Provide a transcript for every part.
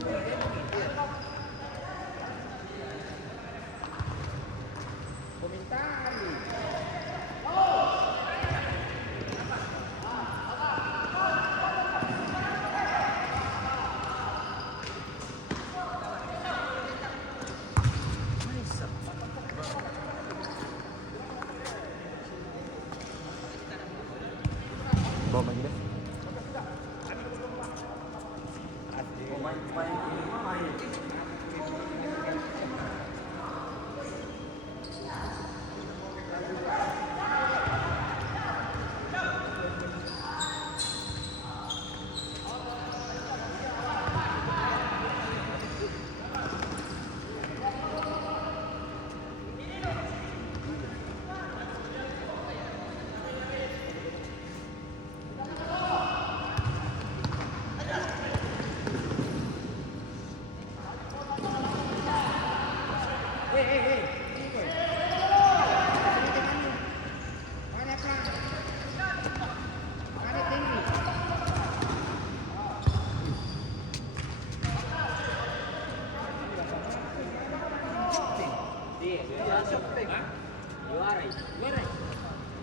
Bawa lagi deh.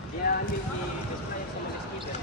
Dia ambil di display sama di speaker.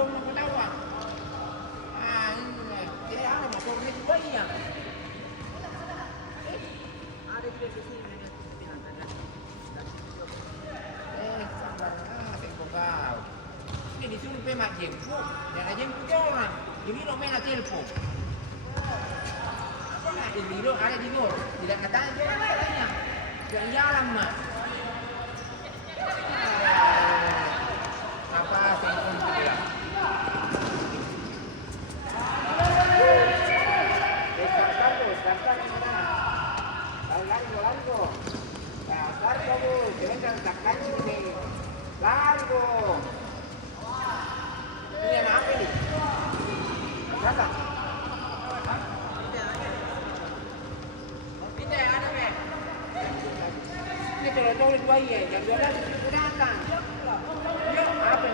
Jom nak ketawa. Ini. Dia ada motor ni banyak. Ada juga di sini dengan bilang ada. Sabar. Tengok kau. Ini disuruh pergi mak jemput. Dan ada jemput orang. Jadi nak main telefon. Ada di luar, ada di luar. Tidak katanya dia orang katanya. Yang jalan mah. Apa telefon tu dia? Descansar ni mana? Largo. Dasar kamu, jangan tekan sini. Largo. Ini anak apa ni? Berapa? Tidak ada meh. Ini kalau dua ye, yang dua lagi datang. Yo, apa?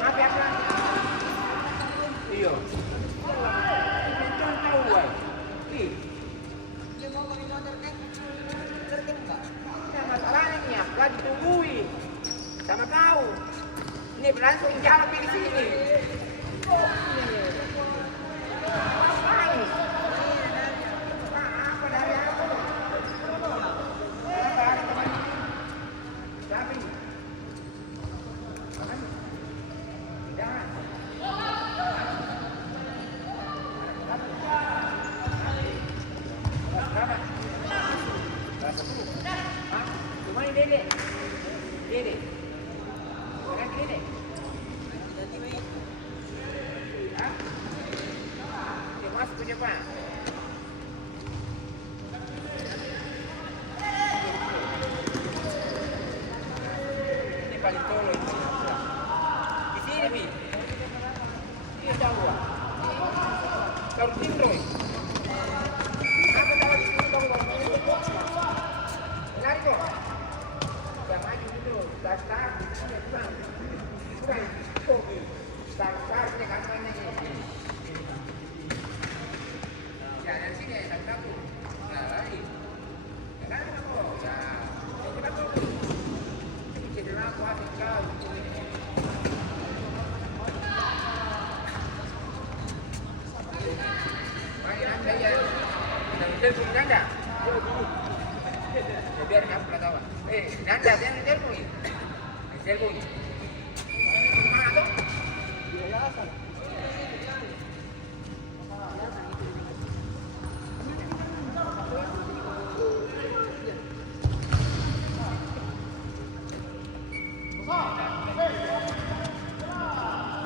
Iyo. Ini tahu wei. Dia mau bagi motor kan? Terkena enggak? Nah, masalahnya lagi tungguin sama kau. Ini berlangsung jalan di sini. Ngapain? Apa dari aku? Apa ada teman? Siapa ini? Teman? Jangan. Berapa? Cuma ini Dede. Bukan Dede. Jadi baik. Hah? Dia masuk ke Jepang. Ini paling tolong. Di sini, Bi. Dia jauh. Tahu Timroy. Apa tahu di sini tahu bang? Lari kok. Yang maju dulu. Dasar. Kurang. Dasar ini kan mainnya ini. Ya dari sini ada satu. Nah lari. Ya kan apa? Ya. Kita tahu. Cedera kuat kau. Mari anda ya. Kita punya anda. Biar kamu tak tahu. Nanda jangan telepon ini. Telepon ini. Mana tu? Yayasan.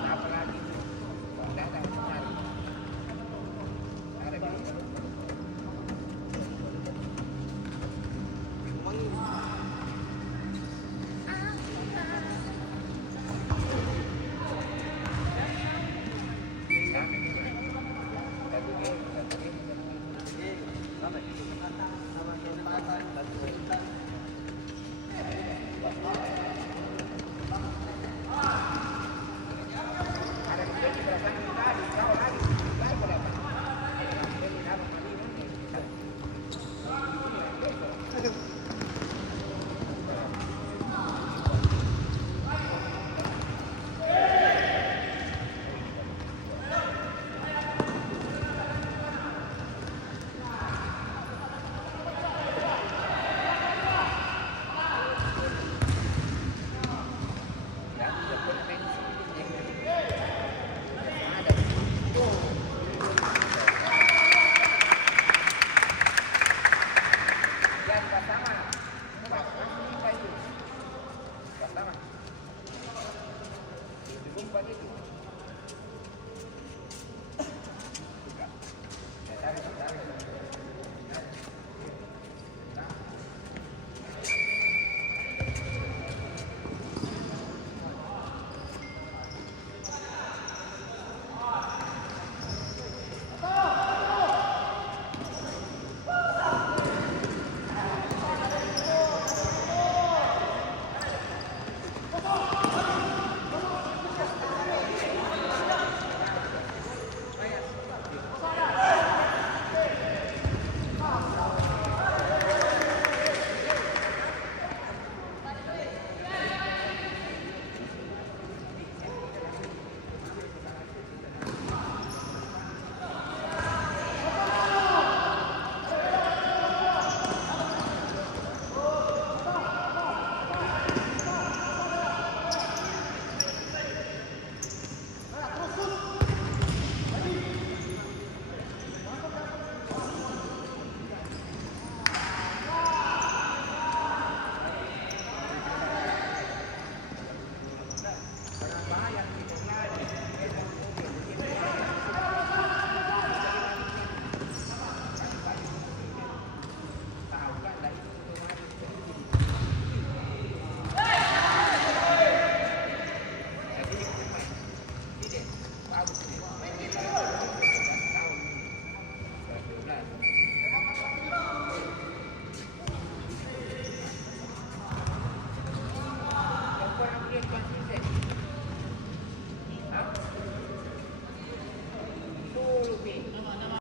Apa lagi? Datang kemari. Ada di sini. Ada di sini perasaan kita di kau.